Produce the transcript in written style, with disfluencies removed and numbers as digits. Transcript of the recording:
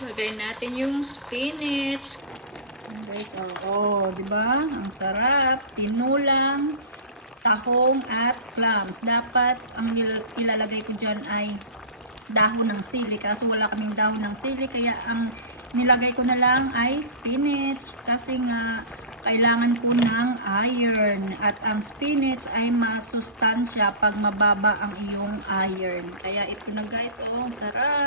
Lagay natin yung spinach. Guys, di ba? Ang sarap. Tinulang, tahong at clams. Dapat ang ilalagay ko dyan ay dahon ng sili. Kaso wala kaming dahon ng sili, kaya ang nilagay ko na lang ay spinach. Kasi nga, kailangan ko ng iron. At ang spinach ay masustansya pag mababa ang iyong iron. Kaya ito na guys, ang sarap.